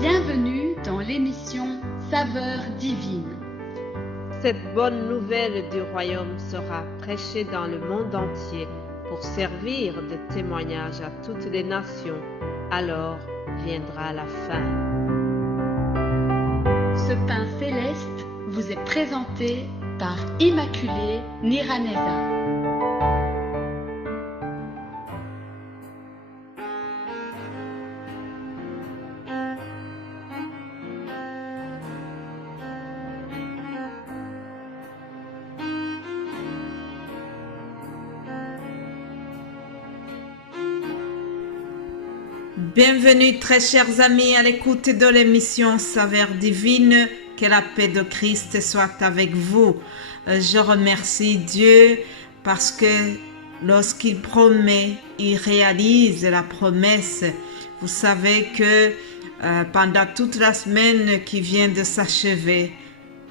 Bienvenue dans l'émission Saveurs divines. Cette bonne nouvelle du royaume sera prêchée dans le monde entier pour servir de témoignage à toutes les nations. Alors viendra la fin. Ce pain céleste vous est présenté par Immaculée Niraneza. Bienvenue très chers amis à l'écoute de l'émission Saveurs divines, que la paix de Christ soit avec vous. Je remercie Dieu parce que lorsqu'il promet, il réalise la promesse. Vous savez que pendant toute la semaine qui vient de s'achever,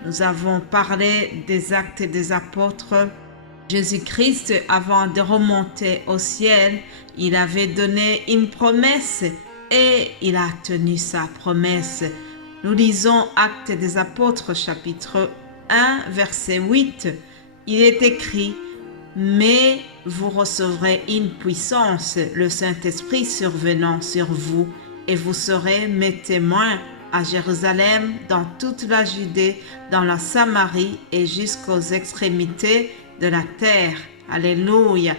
nous avons parlé des actes des apôtres. Jésus-Christ, avant de remonter au ciel, il avait donné une promesse et il a tenu sa promesse. Nous lisons Actes des Apôtres, chapitre 1, verset 8. Il est écrit « Mais vous recevrez une puissance, le Saint-Esprit survenant sur vous, et vous serez mes témoins à Jérusalem, dans toute la Judée, dans la Samarie et jusqu'aux extrémités de la terre. » Alléluia.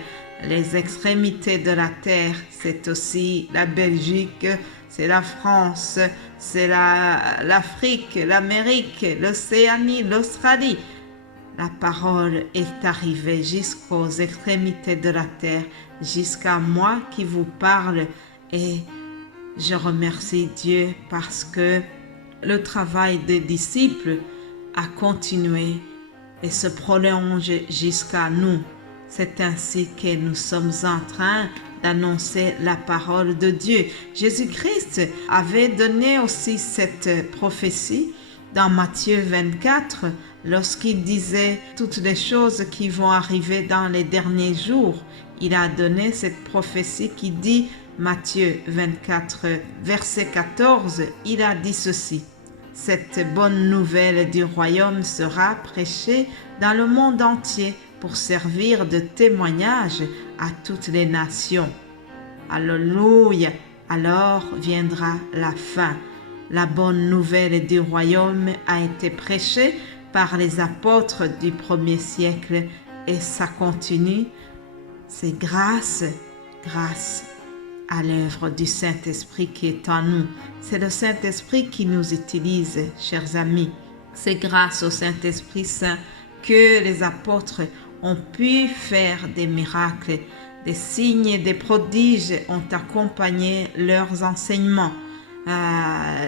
Les extrémités de la terre, c'est aussi la Belgique, c'est la France, c'est l'Afrique, l'Amérique, l'Océanie, l'Australie. La parole est arrivée jusqu'aux extrémités de la terre, jusqu'à moi qui vous parle. Et je remercie Dieu parce que le travail des disciples a continué et se prolonge jusqu'à nous. C'est ainsi que nous sommes en train d'annoncer la parole de Dieu. Jésus-Christ avait donné aussi cette prophétie dans Matthieu 24, lorsqu'il disait toutes les choses qui vont arriver dans les derniers jours. Il a donné cette prophétie qui dit, Matthieu 24, verset 14, il a dit ceci. Cette bonne nouvelle du royaume sera prêchée dans le monde entier pour servir de témoignage à toutes les nations. Alléluia! Alors viendra la fin. La bonne nouvelle du royaume a été prêchée par les apôtres du premier siècle et ça continue. C'est grâce à l'œuvre du Saint-Esprit qui est en nous. C'est le Saint-Esprit qui nous utilise, chers amis. C'est grâce au Saint-Esprit Saint que les apôtres ont pu faire des miracles. Des signes et des prodiges ont accompagné leurs enseignements.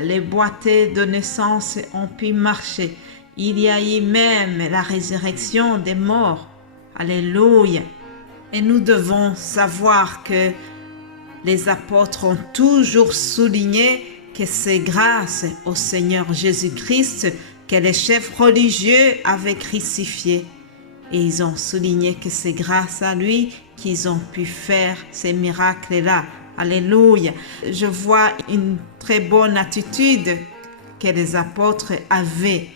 Les boîtiers de naissance ont pu marcher. Il y a eu même la résurrection des morts. Alléluia! Et nous devons savoir que les apôtres ont toujours souligné que c'est grâce au Seigneur Jésus-Christ que les chefs religieux avaient crucifié. Et ils ont souligné que c'est grâce à lui qu'ils ont pu faire ces miracles-là. Alléluia. Je vois une très bonne attitude que les apôtres avaient.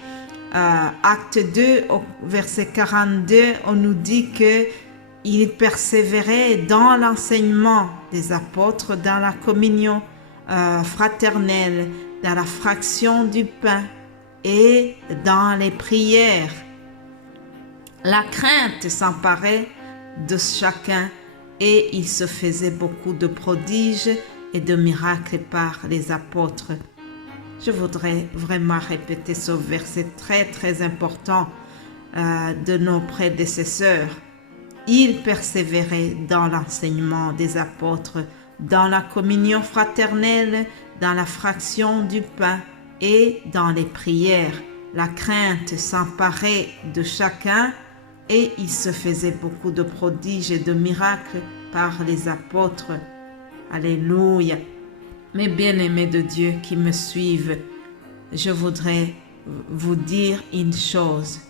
Acte 2, au verset 42, on nous dit qu'ils persévéraient dans l'enseignement des apôtres, dans la communion fraternelle, dans la fraction du pain et dans les prières. La crainte s'emparait de chacun et il se faisait beaucoup de prodiges et de miracles par les apôtres. Je voudrais vraiment répéter ce verset très important de nos prédécesseurs. Ils persévéraient dans l'enseignement des apôtres, dans la communion fraternelle, dans la fraction du pain et dans les prières. La crainte s'emparait de chacun et il se faisait beaucoup de prodiges et de miracles par les apôtres. Alléluia! Mes bien-aimés de Dieu qui me suivent, je voudrais vous dire une chose.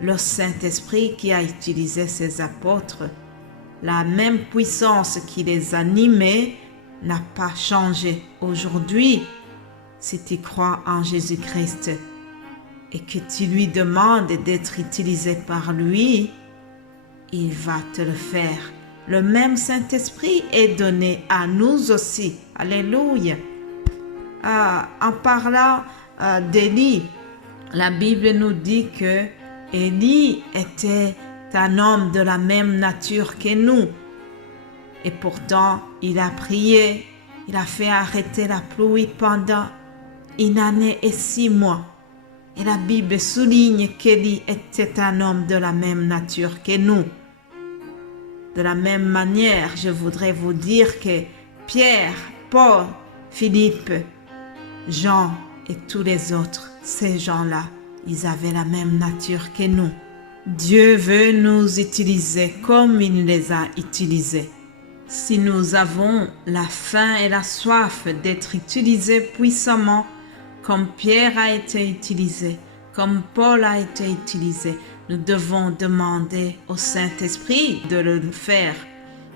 Le Saint-Esprit qui a utilisé ces apôtres, la même puissance qui les animait n'a pas changé. Aujourd'hui, si tu crois en Jésus-Christ et que tu lui demandes d'être utilisé par lui, il va te le faire. Le même Saint-Esprit est donné à nous aussi. Alléluia. En parlant d'Élie, la Bible nous dit que Élie était un homme de la même nature que nous. Et pourtant, il a prié, il a fait arrêter la pluie pendant 1 année et 6 mois. Et la Bible souligne qu'Élie était un homme de la même nature que nous. De la même manière, je voudrais vous dire que Pierre, Paul, Philippe, Jean et tous les autres, ces gens-là, ils avaient la même nature que nous. Dieu veut nous utiliser comme il les a utilisés. Si nous avons la faim et la soif d'être utilisés puissamment, comme Pierre a été utilisé, comme Paul a été utilisé, nous devons demander au Saint-Esprit de le faire.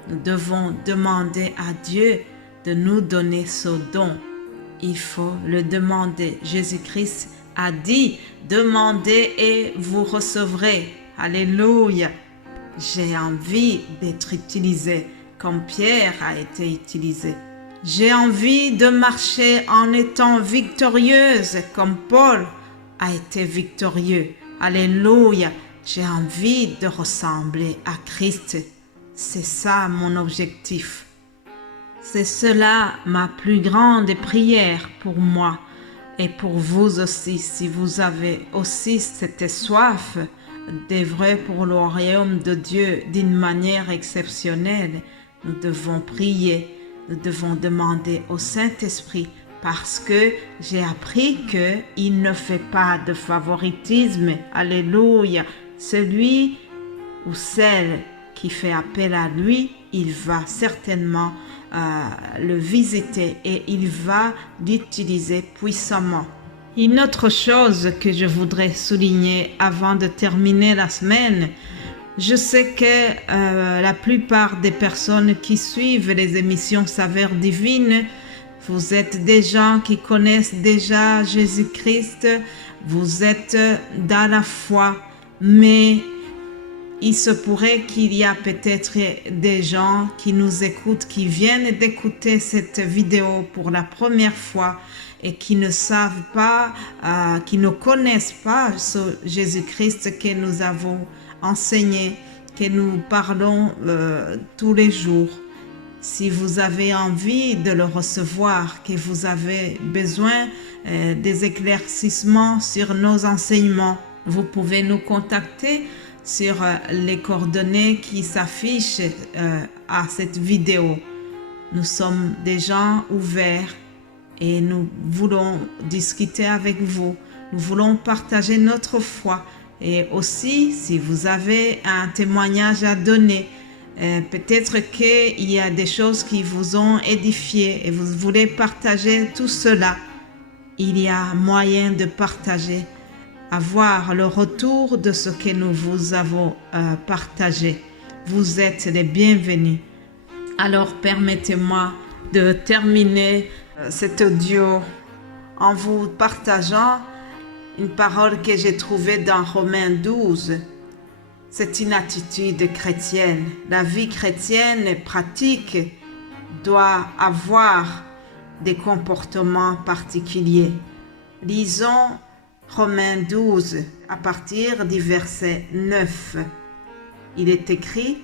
Nous devons demander à Dieu de nous donner ce don. Il faut le demander. Jésus-Christ a dit, demandez et vous recevrez. Alléluia. J'ai envie d'être utilisé comme Pierre a été utilisé. J'ai envie de marcher en étant victorieuse comme Paul a été victorieux. Alléluia. J'ai envie de ressembler à Christ. C'est ça mon objectif. C'est cela ma plus grande prière pour moi et pour vous aussi. Si vous avez aussi cette soif d'œuvrer pour le royaume de Dieu d'une manière exceptionnelle, nous devons prier, nous devons demander au Saint-Esprit parce que j'ai appris qu'il ne fait pas de favoritisme. Alléluia. Celui ou celle qui fait appel à lui, il va certainement le visiter et il va l'utiliser puissamment. Une autre chose que je voudrais souligner avant de terminer la semaine, je sais que la plupart des personnes qui suivent les émissions Saveurs divines, vous êtes des gens qui connaissent déjà Jésus-Christ, vous êtes dans la foi, mais il se pourrait qu'il y a peut-être des gens qui nous écoutent, qui viennent d'écouter cette vidéo pour la première fois et qui ne savent pas, qui ne connaissent pas ce Jésus-Christ que nous avons enseigné, que nous parlons tous les jours. Si vous avez envie de le recevoir, que vous avez besoin des éclaircissements sur nos enseignements, vous pouvez nous contacter sur les coordonnées qui s'affichent à cette vidéo. Nous sommes des gens ouverts et nous voulons discuter avec vous. Nous voulons partager notre foi. Et aussi, si vous avez un témoignage à donner, peut-être qu'il y a des choses qui vous ont édifié et vous voulez partager tout cela, il y a moyen de partager, avoir le retour de ce que nous vous avons partagé. Vous êtes les bienvenus. Alors permettez-moi de terminer cet audio en vous partageant une parole que j'ai trouvée dans Romains 12. C'est une attitude chrétienne. La vie chrétienne pratique doit avoir des comportements particuliers. Lisons Romains 12 à partir du verset 9. Il est écrit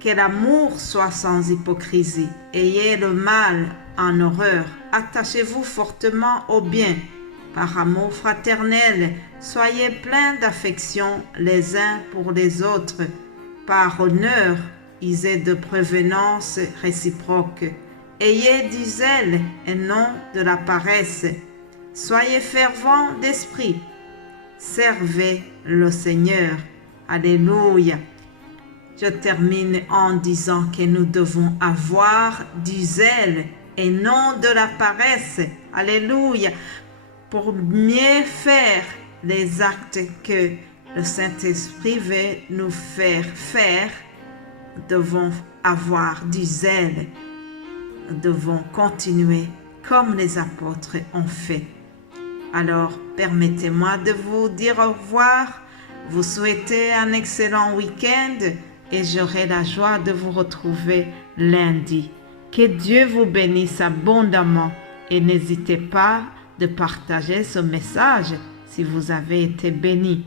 que l'amour soit sans hypocrisie. Ayez le mal en horreur. Attachez-vous fortement au bien. Par amour fraternel, soyez pleins d'affection les uns pour les autres. Par honneur, usez de prévenance réciproque. Ayez du zèle et non de la paresse. Soyez fervents d'esprit. Servez le Seigneur. Alléluia. Je termine en disant que nous devons avoir du zèle et non de la paresse. Alléluia. Pour mieux faire les actes que le Saint-Esprit veut nous faire faire, nous devons avoir du zèle. Nous devons continuer comme les apôtres ont fait. Alors, permettez-moi de vous dire au revoir, vous souhaiter un excellent week-end et j'aurai la joie de vous retrouver lundi. Que Dieu vous bénisse abondamment et n'hésitez pas de partager ce message si vous avez été béni.